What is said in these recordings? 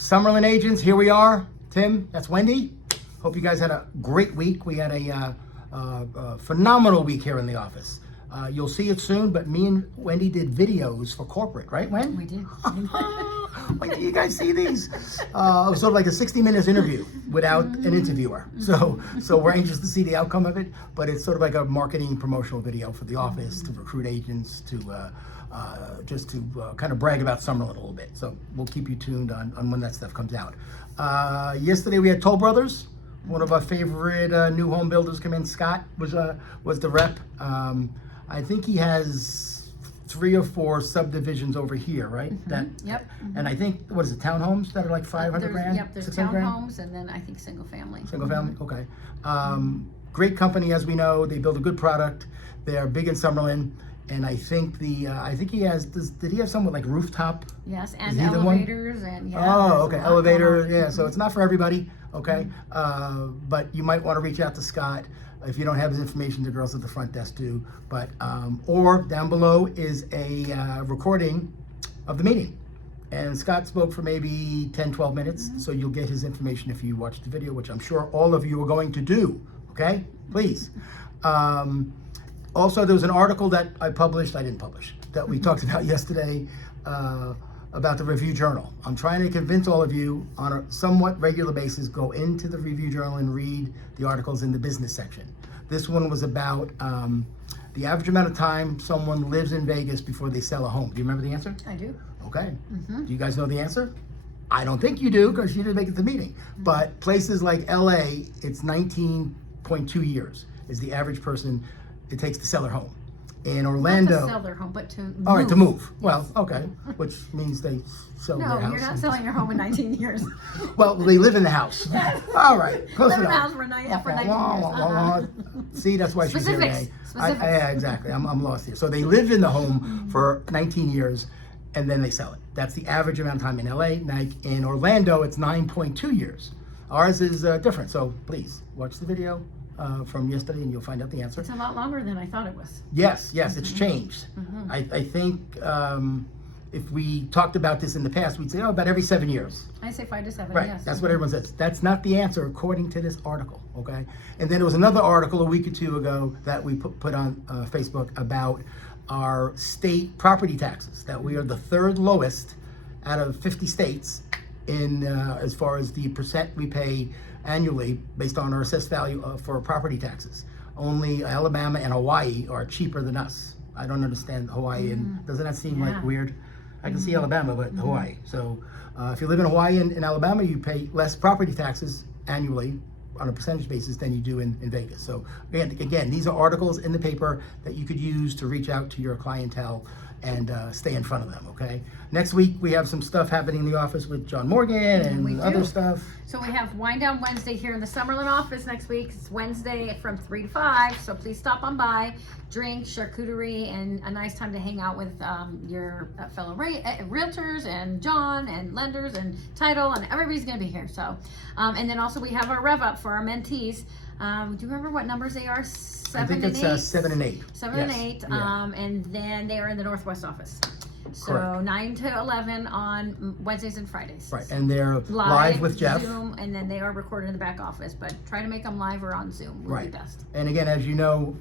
Summerlin agents, here we are. Tim, that's Wendy. Hope you guys had a great week. We had a phenomenal week here in the office. You'll see it soon, but me and Wendy did videos for corporate, right, Wen? We did. When do you guys see these? It was sort of like a 60 minutes interview without an interviewer. So we're anxious to see the outcome of it, but it's sort of like a marketing promotional video for the office to recruit agents to just to kind of brag about Summerlin a little bit. So we'll keep you tuned on when that stuff comes out. Yesterday we had Toll Brothers. One of our favorite new home builders come in. Scott was the rep. I think he has 3 or 4 subdivisions over here, right? Yep. And I think, what is it, townhomes that are like 500 grand? Yep, there's 600 grand? townhomes and then I think single family. Single family, okay. Great company, as we know. They build a good product. They are big in Summerlin. And I think I think he has, did he have some with like rooftop? Yes, and elevators and yeah. Oh, okay, elevator, yeah, so it's not for everybody, okay? But you might want to reach out to Scott. If you don't have his information, the girls at the front desk do. But, or down below is a recording of the meeting. And Scott spoke for maybe 10, 12 minutes, so you'll get his information if you watch the video, which I'm sure all of you are going to do, okay? Please. Also, there was an article that I didn't publish, that we talked about yesterday about the Review Journal. I'm trying to convince all of you on a somewhat regular basis, go into the Review Journal and read the articles in the business section. This one was about the average amount of time someone lives in Vegas before they sell a home. Do you remember the answer? I do. Okay. Do you guys know the answer? I don't think you do, because you didn't make it to the meeting. But places like LA, it's 19.2 years is the average person it takes to sell their home. In Orlando, Not to sell their home, but to move. All right, to move. Yes. Well, okay, which means they sell their house. No, you're not selling your home in 19 years. Well, they live in the house. All right, close Live in enough. the house for 19 years. See, that's why she's here Specifics. today. Specifics. Yeah, exactly. I'm lost here. So they live in the home for 19 years, and then they sell it. That's the average amount of time in LA. Like in Orlando, it's 9.2 years. Ours is different. So please watch the video from yesterday, and you'll find out the answer. It's a lot longer than I thought it was. Yes, it's changed. I think if we talked about this in the past, we'd say, about every 7 years. I say 5 to 7, Right, yes. that's what everyone says. That's not the answer according to this article, okay? And then there was another article a week or 2 ago that we put on Facebook about our state property taxes, that we are the 3rd lowest out of 50 states in as far as the percent we pay annually based on our assessed value for property taxes. Only Alabama and Hawaii are cheaper than us. I don't understand Hawaii, and doesn't that seem like weird? I can see Alabama, but Hawaii. So if you live in Hawaii and in Alabama, you pay less property taxes annually on a percentage basis than you do in Vegas. So again, these are articles in the paper that you could use to reach out to your clientele and stay in front of them, okay? Next week, we have some stuff happening in the office with John Morgan and other stuff. So we have Wind Down Wednesday here in the Summerlin office next week. It's Wednesday from 3 to 5, so please stop on by, drink, charcuterie, and a nice time to hang out with your fellow realtors and John and lenders and title, and everybody's gonna be here. So, and then also we have our rev up for our mentees. Do you remember what numbers they are? 7 and 8? 7 and 8. 7 and 8, and then they are in the Northwest office. So Correct. 9 to 11 on Wednesdays and Fridays. Right, and they're live with Jeff. Zoom, and then they are recorded in the back office, but try to make them live or on Zoom would be best. And again, as you know,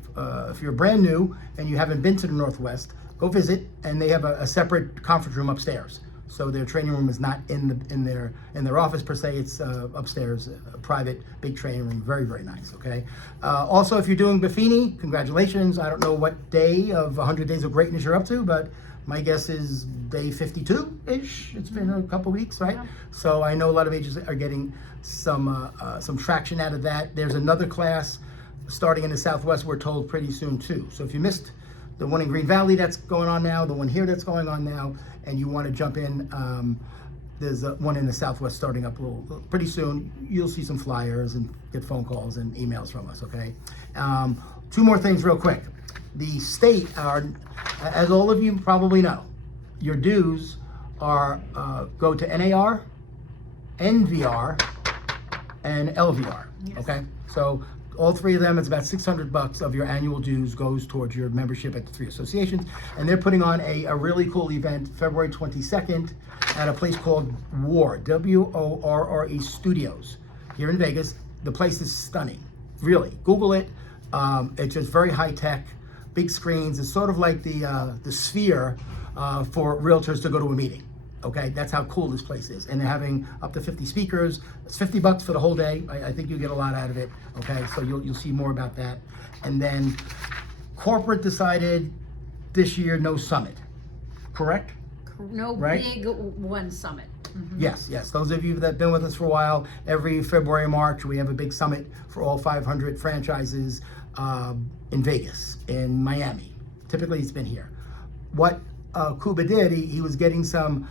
if you're brand new and you haven't been to the Northwest, go visit, and they have a separate conference room upstairs. So their training room is not in their office per se. It's upstairs, a private big training room. Very, very nice. Okay. Also, if you're doing Buffini, congratulations. I don't know what day of 100 Days of Greatness you're up to, but my guess is day 52-ish. It's been a couple weeks, right? Yeah. So I know a lot of agents are getting some traction out of that. There's another class starting in the Southwest, we're told, pretty soon too. So if you missed the one in Green Valley that's going on now, the one here that's going on now, and you want to jump in, there's one in the Southwest starting up pretty soon. You'll see some flyers and get phone calls and emails from us, okay? 2 more things real quick. The state are, as all of you probably know, your dues are go to NAR, NVR, and LVR, okay? So all three of them, it's about $600 of your annual dues goes towards your membership at the three associations. And they're putting on a really cool event February 22nd at a place called WORRE, WORRE Studios here in Vegas. The place is stunning, really. Google it. It's just very high tech, big screens. It's sort of like the Sphere for realtors to go to a meeting. Okay, that's how cool this place is. And they're having up to 50 speakers. It's $50 for the whole day. I think you'll get a lot out of it. Okay, so you'll see more about that. And then corporate decided this year no summit, correct? No Right? big one summit. Yes. Those of you that have been with us for a while, every February, March, we have a big summit for all 500 franchises in Vegas, in Miami. Typically, it's been here. What Cuba did, he was getting some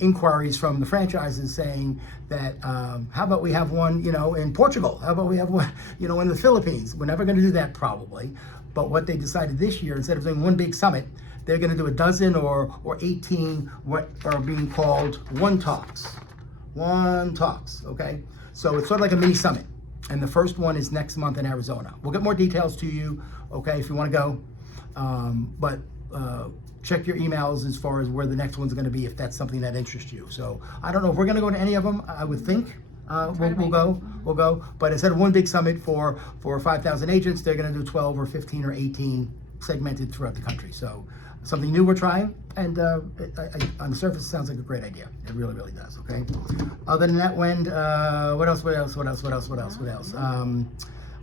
inquiries from the franchises saying that how about we have one, in Portugal? How about we have one, in the Philippines? We're never going to do that probably, but what they decided this year, instead of doing one big summit, they're going to do a dozen or 18 what are being called one talks. Okay? So it's sort of like a mini summit, and the first one is next month in Arizona. We'll get more details to you, okay, if you want to go, but check your emails as far as where the next one's going to be if that's something that interests you. So I don't know if we're going to go to any of them. I would think we'll go. But instead of one big summit for 5,000 agents, they're going to do 12 or 15 or 18 segmented throughout the country. So something new we're trying, and on the surface it sounds like a great idea. It really, really does. Okay. Other than that, what else?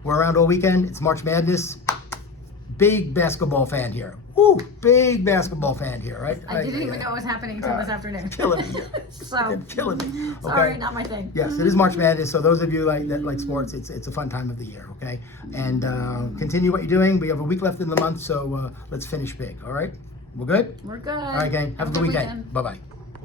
We're around all weekend. It's March Madness. Big basketball fan here. Woo! Big basketball fan here, right? I didn't even know what was happening until this afternoon. Killing me here. So Killing me. Okay. sorry, not my thing. Yes, it is March Madness. So those of you that like sports, it's a fun time of the year. Okay, and continue what you're doing. We have a week left in the month, so let's finish big. All right, we're good. We're good. All right, gang. Have a good weekend. Bye bye.